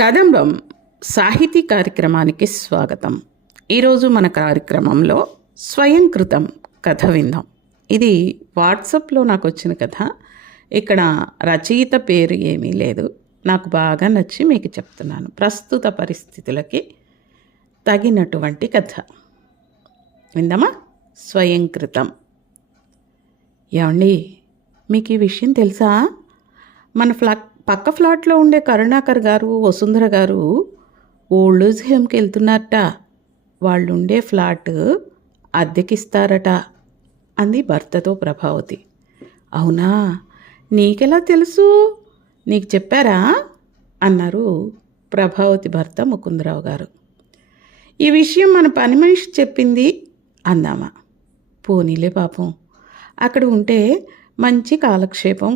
కదంబం సాహితీ కార్యక్రమానికి స్వాగతం. ఈరోజు మన కార్యక్రమంలో స్వయంకృతం కథ విందాం. ఇది వాట్సాప్లో నాకు వచ్చిన కథ. ఇక్కడ రచయిత పేరు ఏమీ లేదు. నాకు బాగా నచ్చి మీకు చెప్తున్నాను. ప్రస్తుత పరిస్థితులకి తగినటువంటి కథ విందామా? స్వయంకృతం. ఏమండి, మీకు ఈ విషయం తెలుసా? మన పక్క ఫ్లాట్లో ఉండే కరుణాకర్ గారు, వసుంధర గారు ఓల్డ్ ఏజ్ హోమ్కి వెళ్తున్నారట. వాళ్ళు ఉండే ఫ్లాట్ అద్దెకిస్తారట అంది భర్తతో ప్రభావతి. అవునా? నీకెలా తెలుసు? నీకు చెప్పారా అన్నారు ప్రభావతి భర్త ముకుందరావు గారు. ఈ విషయం మన పని మనిషి చెప్పింది అందామా. పోనీలే పాపం, అక్కడ ఉంటే మంచి కాలక్షేపం,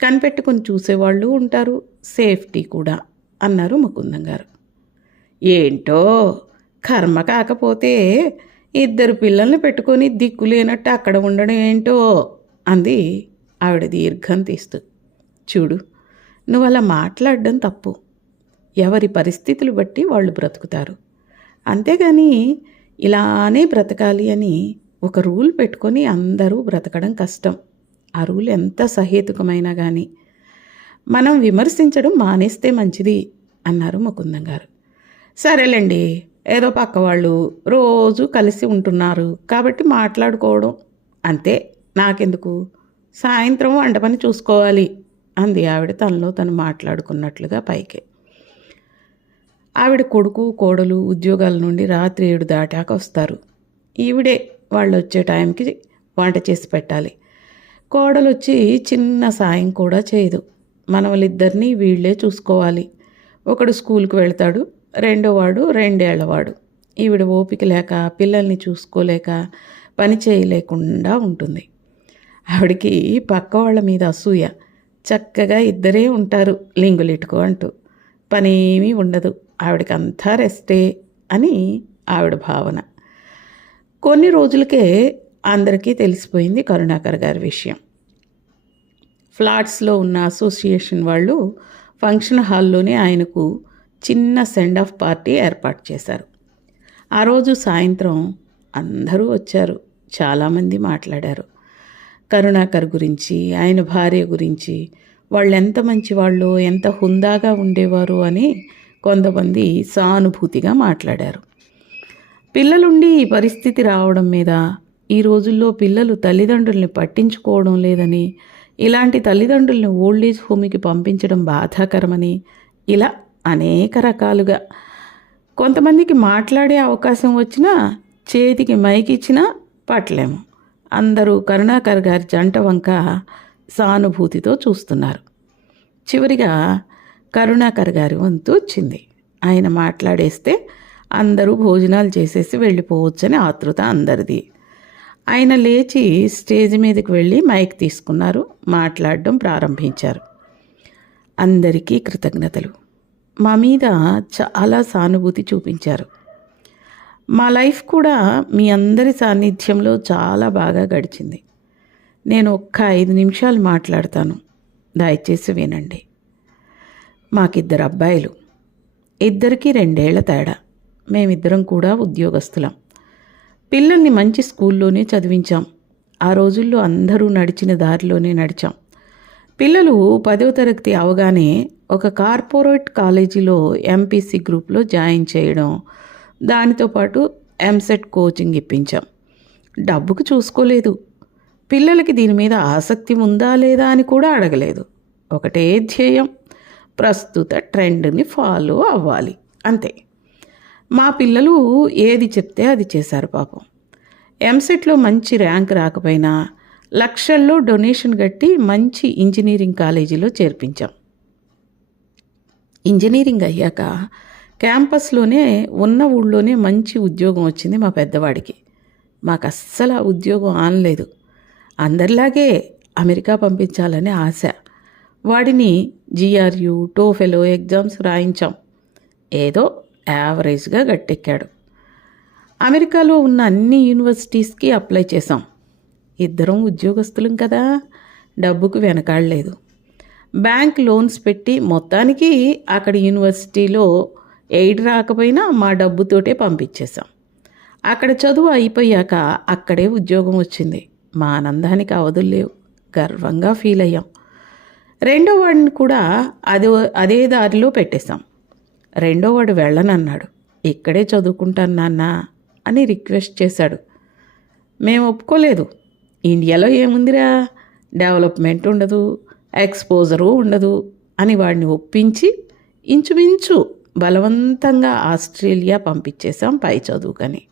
కనిపెట్టుకుని చూసేవాళ్ళు ఉంటారు, సేఫ్టీ కూడా అన్నారు ముకుందం గారు. ఏంటో కర్మ, కాకపోతే ఇద్దరు పిల్లల్ని పెట్టుకొని దిక్కులేనట్టు అక్కడ ఉండడం ఏంటో అంది ఆవిడ దీర్ఘం తీస్తూ. చూడు, నువ్వు అలా మాట్లాడడం తప్పు. ఎవరి పరిస్థితులు బట్టి వాళ్ళు బ్రతుకుతారు. అంతేగాని ఇలానే బ్రతకాలి అని ఒక రూల్ పెట్టుకొని అందరూ బ్రతకడం కష్టం. ఆ రూల్ ఎంత సహేతుకమైనా కానీ మనం విమర్శించడం మానేస్తే మంచిది అన్నారు ముకుందం గారు. సరేలేండి, ఏదో పక్క వాళ్ళు రోజు కలిసి ఉంటున్నారు కాబట్టి మాట్లాడుకోవడం అంతే, నాకెందుకు, సాయంత్రం వంట పని చూసుకోవాలి అంది ఆవిడ తనలో తను మాట్లాడుకున్నట్లుగా పైకి. ఆవిడ కొడుకు కోడలు ఉద్యోగాల నుండి రాత్రి 7 దాటాక వస్తారు. ఈవిడే వాళ్ళు వచ్చే టైంకి వంట చేసి పెట్టాలి. కోడలు వచ్చి చిన్న సాయం కూడా చేయదు. మనవలిద్దరినీ వీళ్ళే చూసుకోవాలి. ఒకడు స్కూల్కి వెళ్తాడు, రెండోవాడు 2 ఏళ్లవాడు. ఈవిడ ఓపిక లేక పిల్లల్ని చూసుకోలేక పని చేయలేకుండా ఉంటుంది. ఆవిడికి పక్క వాళ్ళ మీద అసూయ. చక్కగా ఇద్దరే ఉంటారు లింగులిటుకో అంటూ, పనేమీ ఉండదు, ఆవిడకి అంతా రెస్టే అని ఆవిడ భావన. కొన్ని రోజులకే అందరికీ తెలిసిపోయింది కరుణాకర్ గారి విషయం. ఫ్లాట్స్లో ఉన్న అసోసియేషన్ వాళ్ళు ఫంక్షన్ హాల్లోనే ఆయనకు చిన్న సెండ్ ఆఫ్ పార్టీ ఏర్పాటు చేశారు. ఆ రోజు సాయంత్రం అందరూ వచ్చారు. చాలామంది మాట్లాడారు కరుణాకర్ గురించి, ఆయన భార్య గురించి. వాళ్ళు ఎంత మంచివాళ్ళు, ఎంత హుందాగా ఉండేవారు అని కొంతమంది సానుభూతిగా మాట్లాడారు. పిల్లలుండి ఈ పరిస్థితి రావడం మీద, ఈ రోజుల్లో పిల్లలు తల్లిదండ్రుల్ని పట్టించుకోవడం లేదని, ఇలాంటి తల్లిదండ్రుల్ని ఓల్డ్ ఏజ్ హోమ్కి పంపించడం బాధాకరమని, ఇలా అనేక రకాలుగా కొంతమందికి మాట్లాడే అవకాశం వచ్చినా చేతికి మైకిచ్చినా పట్టలేము. అందరూ కరుణాకర్ గారి జంట వంక సానుభూతితో చూస్తున్నారు. చివరిగా కరుణాకర్ గారి వంతు వచ్చింది. ఆయన మాట్లాడేస్తే అందరూ భోజనాలు చేసేసి వెళ్ళిపోవచ్చని ఆతృత అందరిది. ఆయన లేచి స్టేజ్ మీదకి వెళ్ళి మైక్ తీసుకున్నారు, మాట్లాడడం ప్రారంభించారు. అందరికీ కృతజ్ఞతలు. మా మీద చాలా సానుభూతి చూపించారు. మా లైఫ్ కూడా మీ అందరి సాన్నిధ్యంలో చాలా బాగా గడిచింది. నేను ఒక్క 5 నిమిషాలు మాట్లాడతాను, దయచేసి వినండి. మాకిద్దరు అబ్బాయిలు, ఇద్దరికి 2 ఏళ్ల తేడా. మేమిద్దరం కూడా ఉద్యోగస్తులం. పిల్లల్ని మంచి స్కూల్లోనే చదివించాం. ఆ రోజుల్లో అందరూ నడిచిన దారిలోనే నడిచాం. పిల్లలు 10వ తరగతి అవగానే ఒక కార్పొరేట్ కాలేజీలో ఎంపీసీ గ్రూప్లో జాయిన్ చేయడం, దానితో పాటు ఎంసెట్ కోచింగ్ ఇప్పించాం. డబ్బుకు చూసుకోలేదు. పిల్లలకి దీని మీద ఆసక్తి ఉందా లేదా అని కూడా అడగలేదు. ఒకటే ధ్యేయం, ప్రస్తుత ట్రెండ్ని ఫాలో అవ్వాలి, అంతే. మా పిల్లలు ఏది చెప్తే అది చేశారు పాపం. ఎంసెట్లో మంచి ర్యాంక్ రాకపోయినా లక్షల్లో డొనేషన్ కట్టి మంచి ఇంజనీరింగ్ కాలేజీలో చేర్పించాం. ఇంజనీరింగ్ అయ్యాక క్యాంపస్లోనే ఉన్న ఊళ్ళోనే మంచి ఉద్యోగం వచ్చింది మా పెద్దవాడికి. మాకు అస్సలు ఆ ఉద్యోగం ఆనలేదు. అందరిలాగే అమెరికా పంపించాలని ఆశ. వాడిని GRU, టోఫెల్ ఎగ్జామ్స్ రాయించాం. ఏదో యావరేజ్గా గట్టెక్కాడు. అమెరికాలో ఉన్న అన్ని యూనివర్సిటీస్కి అప్లై చేశాం. ఇద్దరం ఉద్యోగస్తులం కదా, డబ్బుకు వెనకాడలేదు. బ్యాంక్ లోన్స్ పెట్టి మొత్తానికి అక్కడ యూనివర్సిటీలో ఎయిడ్ రాకపోయినా మా డబ్బుతోటే పంపించేశాం. అక్కడ చదువు అయిపోయాక అక్కడే ఉద్యోగం వచ్చింది. మా ఆనందానికి అవధులు లేవు. గర్వంగా ఫీల్ అయ్యాం. రెండో వాడిని కూడా అదే దారిలో పెట్టేశాం. రెండో వాడు వెళ్ళనన్నాడు. ఇక్కడే చదువుకుంటాను నాన్న అని రిక్వెస్ట్ చేశాడు. మేము ఒప్పుకోలేదు. ఇండియాలో ఏముందిరా, డెవలప్మెంట్ ఉండదు, ఎక్స్పోజరు ఉండదు అని వాడిని ఒప్పించి ఇంచుమించు బలవంతంగా ఆస్ట్రేలియా పంపించేశాం పై చదువుకని.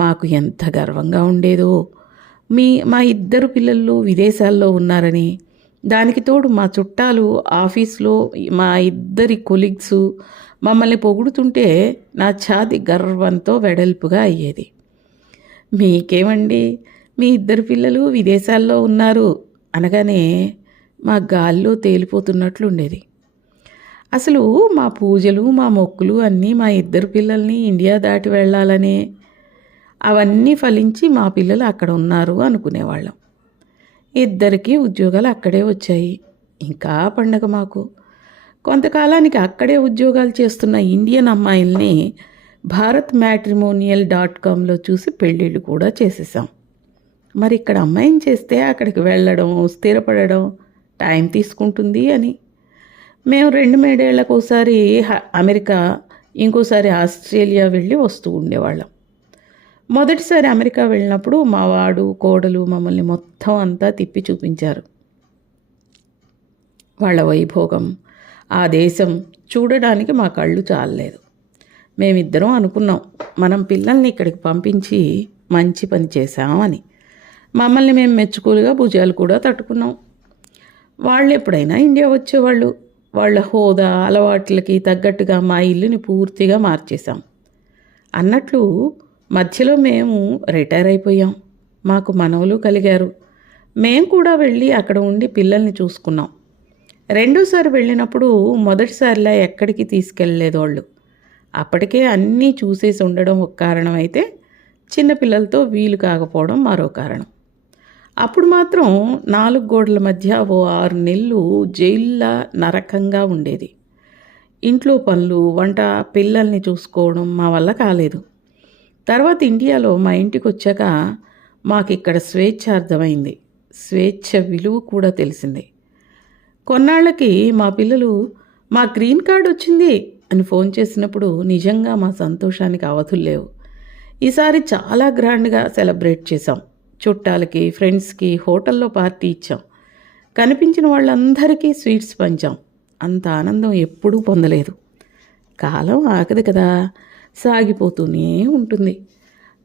మాకు ఎంత గర్వంగా ఉండేదో. మా ఇద్దరు పిల్లలు విదేశాల్లో ఉన్నారని, దానికి తోడు మా చుట్టాలు ఆఫీస్లో మా ఇద్దరి కొలీగ్స్ మమ్మల్ని పొగుడుతుంటే నా ఛాతి గర్వంతో వెడల్పుగా అయ్యేది. మీకేమండి, మీ ఇద్దరు పిల్లలు విదేశాల్లో ఉన్నారు అనగానే మా గాల్లో తేలిపోతున్నట్లు ఉండేది. అసలు మా పూజలు మా మొక్కులు అన్నీ మా ఇద్దరు పిల్లల్ని ఇండియా దాటి వెళ్ళాలనే. అవన్నీ ఫలించి మా పిల్లలు అక్కడ ఉన్నారు అనుకునేవాళ్ళం. ఇద్దరికీ ఉద్యోగాలు అక్కడే వచ్చాయి. ఇంకా పండగ మాకు. కొంతకాలానికి అక్కడే ఉద్యోగాలు చేస్తున్న ఇండియన్ అమ్మాయిల్ని BharatMatrimonial.comలో చూసి పెళ్ళిళ్ళు కూడా చేసేసాం. మరి ఇక్కడ అమ్మాయిని చేస్తే అక్కడికి వెళ్ళడం, స్థిరపడడం టైం తీసుకుంటుంది అని మేము 2-3 ఏళ్లకు ఒకసారి అమెరికా, ఇంకోసారి ఆస్ట్రేలియా వెళ్ళి వస్తూ ఉండేవాళ్ళం. మొదటిసారి అమెరికా వెళ్ళినప్పుడు మా వాడు కోడలు మమ్మల్ని మొత్తం అంతా తిప్పి చూపించారు. వాళ్ళ వైభోగం, ఆ దేశం చూడడానికి మా కళ్ళు చాలలేదు. మేమిద్దరం అనుకున్నాం, మనం పిల్లల్ని ఇక్కడికి పంపించి మంచి పని చేశామని. మమ్మల్ని మేము మెచ్చుకోలుగా భుజాలు కూడా తట్టుకున్నాం. వాళ్ళు ఎప్పుడైనా ఇండియా వచ్చేవాళ్ళు. వాళ్ళ హోదా అలవాట్లకి తగ్గట్టుగా మా ఇల్లుని పూర్తిగా మార్చేశాం. అన్నట్లు మధ్యలో మేము రిటైర్ అయిపోయాం. మాకు మనవలు కలిగారు. మేము కూడా వెళ్ళి అక్కడ ఉండి పిల్లల్ని చూసుకున్నాం. రెండోసారి వెళ్ళినప్పుడు మొదటిసారిలా ఎక్కడికి తీసుకెళ్ళలేదు వాళ్ళు. అప్పటికే అన్నీ చూసేసి ఉండడం ఒక కారణం అయితే, చిన్నపిల్లలతో వీలు కాకపోవడం మరో కారణం. అప్పుడు మాత్రం 4 గోడల మధ్య ఓ 6 నెలలు జైల్లా నరకంగా ఉండేది. ఇంట్లో పనులు, వంట, పిల్లల్ని చూసుకోవడం మా వల్ల కాలేదు. తర్వాత ఇండియాలో మా ఇంటికి వచ్చాక మాకు ఇక్కడ స్వేచ్ఛ అర్థమైంది. స్వేచ్ఛ విలువ కూడా తెలిసింది. కొన్నాళ్ళకి మా పిల్లలు మా గ్రీన్ కార్డ్ వచ్చింది అని ఫోన్ చేసినప్పుడు నిజంగా మా సంతోషానికి అవధులు లేవు. ఈసారి చాలా గ్రాండ్గా సెలబ్రేట్ చేశాం. చుట్టాలకి, ఫ్రెండ్స్కి హోటల్లో పార్టీ ఇచ్చాం. కనిపించిన వాళ్ళందరికీ స్వీట్స్ పంచాం. అంత ఆనందం ఎప్పుడూ పొందలేదు. కాలం ఆగదు కదా, సాగిపోతూనే ఉంటుంది.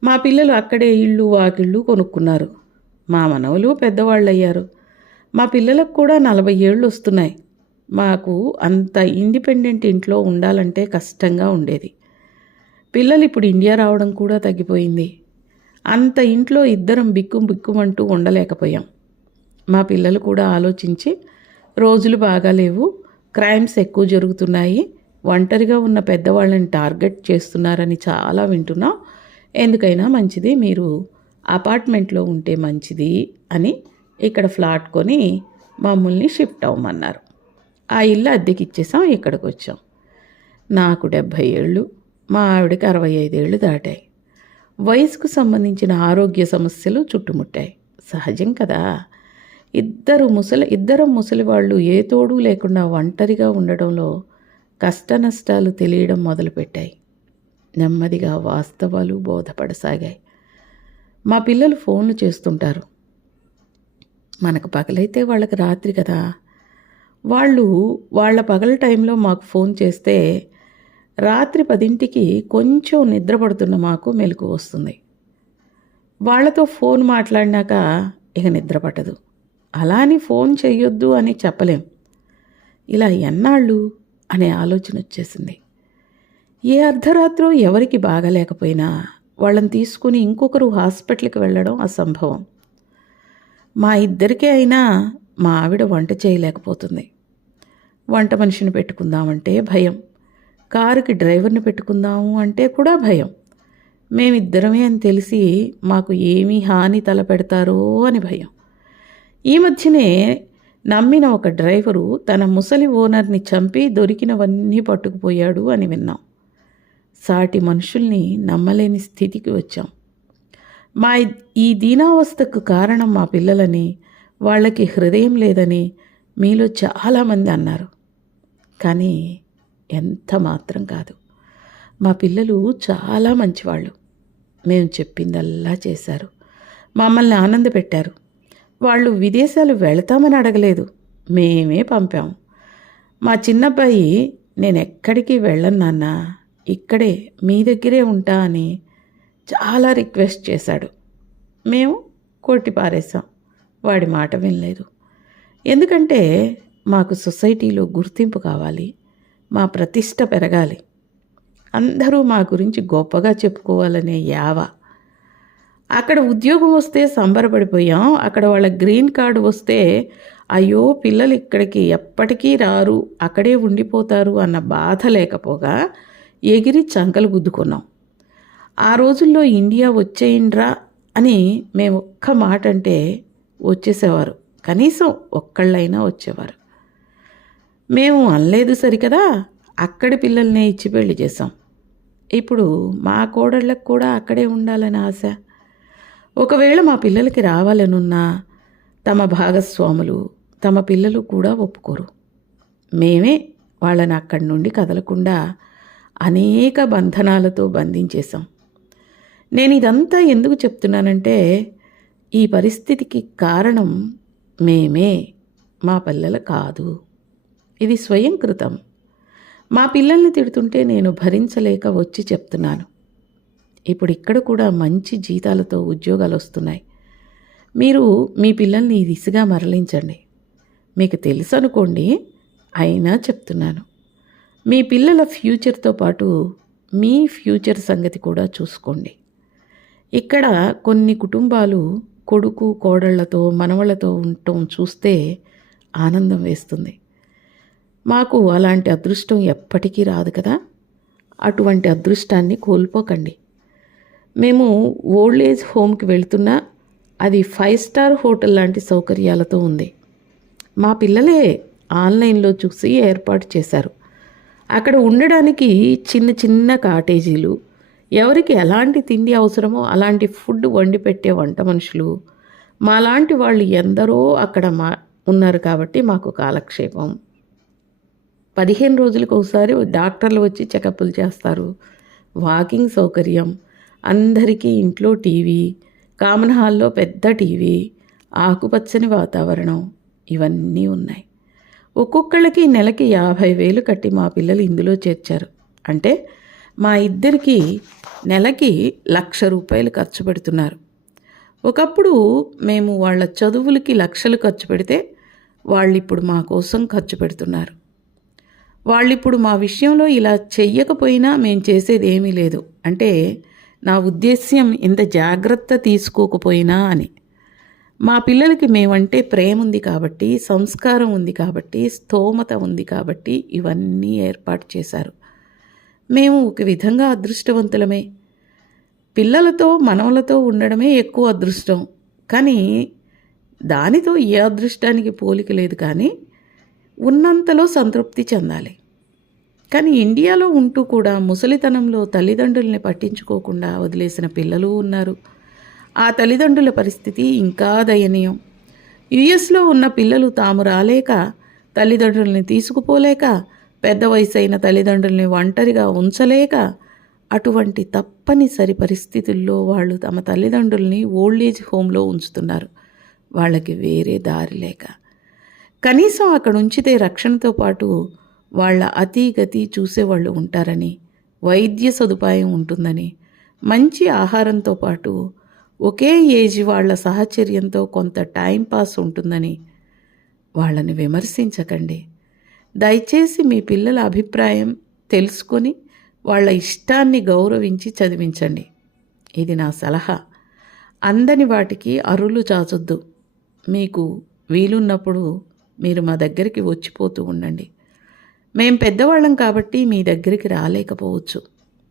మా పిల్లలు అక్కడే ఇళ్ళు వాకిళ్ళు కొనుక్కున్నారు. మా మనవలు పెద్దవాళ్ళయ్యారు. మా పిల్లలకు కూడా 40 ఏళ్ళు వస్తున్నాయి. మాకు అంత ఇండిపెండెంట్ ఇంట్లో ఉండాలంటే కష్టంగా ఉండేది. పిల్లలు ఇప్పుడు ఇండియా రావడం కూడా తగ్గిపోయింది. అంత ఇంట్లో ఇద్దరం బిక్కుమంటూ ఉండలేకపోయాం. మా పిల్లలు కూడా ఆలోచించి, రోజులు బాగాలేవు, క్రైమ్స్ ఎక్కువ జరుగుతున్నాయి, ఒంటరిగా ఉన్న పెద్దవాళ్ళని టార్గెట్ చేస్తున్నారని చాలా వింటున్నాం, ఎందుకైనా మంచిది మీరు అపార్ట్మెంట్లో ఉంటే మంచిది అని ఇక్కడ ఫ్లాట్ కొని మమ్మల్ని షిఫ్ట్ అవ్వమన్నారు. ఆ ఇల్లు అద్దెకిచ్చేసాం. ఇక్కడికి వచ్చాం. నాకు 70 ఏళ్ళు, మా ఆవిడకి 65 ఏళ్ళు దాటాయి. వయసుకు సంబంధించిన ఆరోగ్య సమస్యలు చుట్టుముట్టాయి. సహజం కదా. ఇద్దరం ముసలి వాళ్ళు ఏ తోడు లేకుండా ఒంటరిగా ఉండడంలో కష్ట నష్టాలు తెలియడం మొదలుపెట్టాయి. నెమ్మదిగా వాస్తవాలు బోధపడసాగాయి. మా పిల్లలు ఫోన్లు చేస్తుంటారు. మనకు పగలైతే వాళ్ళకి రాత్రి కదా. వాళ్ళు వాళ్ళ పగల టైంలో మాకు ఫోన్ చేస్తే రాత్రి 10ంటికి కొంచెం నిద్రపడుతున్న మాకు మెలకు వస్తుంది. వాళ్లతో ఫోన్ మాట్లాడినాక ఇక నిద్ర పట్టదు. అలా అని ఫోన్ చేయొద్దు అని చెప్పలేం. ఇలా ఎన్నాళ్ళు అనే ఆలోచన వచ్చేసింది. ఏ అర్ధరాత్రో ఎవరికి బాగాలేకపోయినా వాళ్ళని తీసుకుని ఇంకొకరు హాస్పిటల్కి వెళ్ళడం అసంభవం. మా ఇద్దరికే అయినా మా ఆవిడ వంట చేయలేకపోతుంది. వంట మనిషిని పెట్టుకుందామంటే భయం. కారుకి డ్రైవర్ని పెట్టుకుందాము అంటే కూడా భయం. మేమిద్దరమే అని తెలిసి మాకు ఏమీ హాని తలపెడతారో అని భయం. ఈ మధ్యనే నమ్మిన ఒక డ్రైవరు తన ముసలి ఓనర్ని చంపి దొరికినవన్నీ పట్టుకుపోయాడు అని విన్నాం. సాటి మనుషుల్ని నమ్మలేని స్థితికి వచ్చాం. మా ఈ దీనావస్థకు కారణం మా పిల్లలని, వాళ్ళకి హృదయం లేదని మీలో చాలామంది అన్నారు. కానీ ఎంత మాత్రం కాదు. మా పిల్లలు చాలా మంచివాళ్ళు. మేము చెప్పిందల్లా చేశారు. మమ్మల్ని ఆనందపెట్టారు. వాళ్ళు విదేశాలు వెళతామని అడగలేదు, మేమే పంపాము. మా చిన్నబ్బాయి నేను ఎక్కడికి వెళ్ళను నాన్న, ఇక్కడే మీ దగ్గరే ఉంటా అని చాలా రిక్వెస్ట్ చేశాడు. మేము కొట్టిపారేశాం. వాడి మాట వినలేదు. ఎందుకంటే మాకు సొసైటీలో గుర్తింపు కావాలి, మా ప్రతిష్ట పెరగాలి, అందరూ మా గురించి గొప్పగా చెప్పుకోవాలనే యావ. అక్కడ ఉద్యోగం వస్తే సంబరపడిపోయాం. అక్కడ వాళ్ళ గ్రీన్ కార్డు వస్తే అయ్యో పిల్లలు ఇక్కడికి ఎప్పటికీ రారు, అక్కడే ఉండిపోతారు అన్న బాధ లేకపోగా ఎగిరి చంకలు గుద్దుకున్నాం. ఆ రోజుల్లో ఇండియా వచ్చేయండ్రా అని మేము ఒక్క మాట అంటే వచ్చేసేవారు. కనీసం ఒక్కళ్ళైనా వచ్చేవారు. మేము అనలేదు సరికదా, అక్కడి పిల్లల్నే ఇచ్చి పెళ్లి చేసాం. ఇప్పుడు మా కోడళ్ళకు కూడా అక్కడే ఉండాలని ఆశ. ఒకవేళ మా పిల్లలకి రావాలనున్నా తమ భాగస్వాములు, తమ పిల్లలు కూడా ఒప్పుకోరు. మేమే వాళ్ళని అక్కడి నుండి కదలకుండా అనేక బంధనాలతో బంధించేశాం. నేను ఇదంతా ఎందుకు చెప్తున్నానంటే ఈ పరిస్థితికి కారణం మేమే, మా పిల్లలు కాదు. ఇది స్వయంకృతం. మా పిల్లల్ని తిడుతుంటే నేను భరించలేక వచ్చి చెప్తున్నాను. ఇప్పుడు ఇక్కడ కూడా మంచి జీతాలతో ఉద్యోగాలు వస్తున్నాయి. మీరు మీ పిల్లల్ని ఈ దిశగా మరలించండి. మీకు తెలుసు అనుకోండి, అయినా చెప్తున్నాను. మీ పిల్లల ఫ్యూచర్తో పాటు మీ ఫ్యూచర్ సంగతి కూడా చూసుకోండి. ఇక్కడ కొన్ని కుటుంబాలు కొడుకు కోడళ్లతో మనవళ్లతో ఉండటం చూస్తే ఆనందం వేస్తుంది. మాకు అలాంటి అదృష్టం ఎప్పటికీ రాదు కదా. అటువంటి అదృష్టాన్ని కోల్పోకండి. మేము ఓల్డ్ ఏజ్ హోమ్కి వెళ్తున్నా అది 5 స్టార్ హోటల్ లాంటి సౌకర్యాలతో ఉంది. మా పిల్లలే ఆన్లైన్లో చూసి ఏర్పాటు చేశారు. అక్కడ ఉండడానికి చిన్న చిన్న కాటేజీలు, ఎవరికి ఎలాంటి తిండి అవసరమో అలాంటి ఫుడ్ వండి పెట్టే వంట మనుషులు, మాలాంటి వాళ్ళు ఎందరో అక్కడ ఉన్నారు. కాబట్టి మాకు కాలక్షేపం. 15 రోజులకు ఒకసారి డాక్టర్లు వచ్చి చెకప్లు చేస్తారు. వాకింగ్ సౌకర్యం, అందరికీ ఇంట్లో టీవీ, కామన్ హాల్లో పెద్ద టీవీ, ఆకుపచ్చని వాతావరణం, ఇవన్నీ ఉన్నాయి. ఒక్కొక్కళ్ళకి నెలకి 50,000 కట్టి మా పిల్లలు ఇందులో చేర్చారు. అంటే మా ఇద్దరికి నెలకి 1,00,000 రూపాయలు ఖర్చు పెడుతున్నారు. ఒకప్పుడు మేము వాళ్ళ చదువులకి లక్షలు ఖర్చు పెడితే వాళ్ళిప్పుడు మా కోసం ఖర్చు పెడుతున్నారు. వాళ్ళిప్పుడు మా విషయంలో ఇలా చెయ్యకపోయినా మేము చేసేది ఏమీ లేదు. అంటే నా ఉద్దేశ్యం ఇంత జాగ్రత్త తీసుకోకపోయినా అని. మా పిల్లలకి మేమంటే ప్రేమ ఉంది కాబట్టి, సంస్కారం ఉంది కాబట్టి, స్తోమత ఉంది కాబట్టి ఇవన్నీ ఏర్పాటు చేశారు. మేము ఒక విధంగా అదృష్టవంతులమే. పిల్లలతో మనవలతో ఉండడమే ఎక్కువ అదృష్టం. కానీ దానితో ఏ అదృష్టానికి పోలిక లేదు. కానీ ఉన్నంతలో సంతృప్తి చెందాలి. కానీ ఇండియాలో ఉంటూ కూడా ముసలితనంలో తల్లిదండ్రుల్ని పట్టించుకోకుండా వదిలేసిన పిల్లలు ఉన్నారు. ఆ తల్లిదండ్రుల పరిస్థితి ఇంకా దయనీయం. యుఎస్లో ఉన్న పిల్లలు తాము రాలేక, తల్లిదండ్రుల్ని తీసుకుపోలేక, పెద్ద వయసైన తల్లిదండ్రుల్ని ఒంటరిగా ఉంచలేక, అటువంటి తప్పనిసరి పరిస్థితుల్లో వాళ్ళు తమ తల్లిదండ్రుల్ని ఓల్డ్ ఏజ్ హోమ్లో ఉంచుతున్నారు. వాళ్ళకి వేరే దారి లేక. కనీసం అక్కడ ఉంచితే రక్షణతో పాటు వాళ్ళ అతీగతి చూసేవాళ్ళు ఉంటారని, వైద్య సదుపాయం ఉంటుందని, మంచి ఆహారంతో పాటు ఒకే ఏజ్ వాళ్ళ సహచర్యంతో కొంత టైంపాస్ ఉంటుందని వాళ్ళని విమర్శించకండి. దయచేసి మీ పిల్లల అభిప్రాయం తెలుసుకొని వాళ్ళ ఇష్టాన్ని గౌరవించి చదివించండి. ఇది నా సలహా. అందని వాటికి అరులు చాచొద్దు. మీకు వీలున్నప్పుడు మీరు మా దగ్గరికి వచ్చిపోతూ ఉండండి. మేం పెద్దవాళ్ళం కాబట్టి మీ దగ్గరికి రాలేకపోవచ్చు.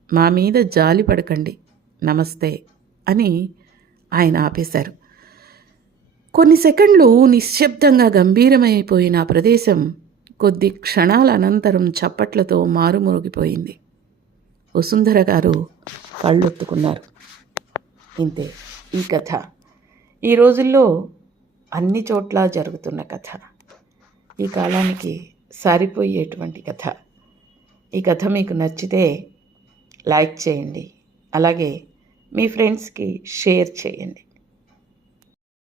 మా మీద జాలి పడకండి. నమస్తే అని ఆయన ఆపేశారు. కొన్ని సెకండ్లు నిశ్శబ్దంగా గంభీరమైపోయిన ఆ ప్రదేశం కొద్ది క్షణాల అనంతరం చప్పట్లతో మారుమోగిపోయింది. వసుంధర గారు కళ్ళొత్తుకున్నారు. ఇంతే ఈ కథ. ఈ రోజుల్లో అన్ని చోట్ల జరుగుతున్న కథ, ఈ కాలానికి సరిపోయేటువంటి కథ. ఈ కథ మీకు నచ్చితే లైక్ చేయండి, అలాగే మీ ఫ్రెండ్స్కి షేర్ చేయండి.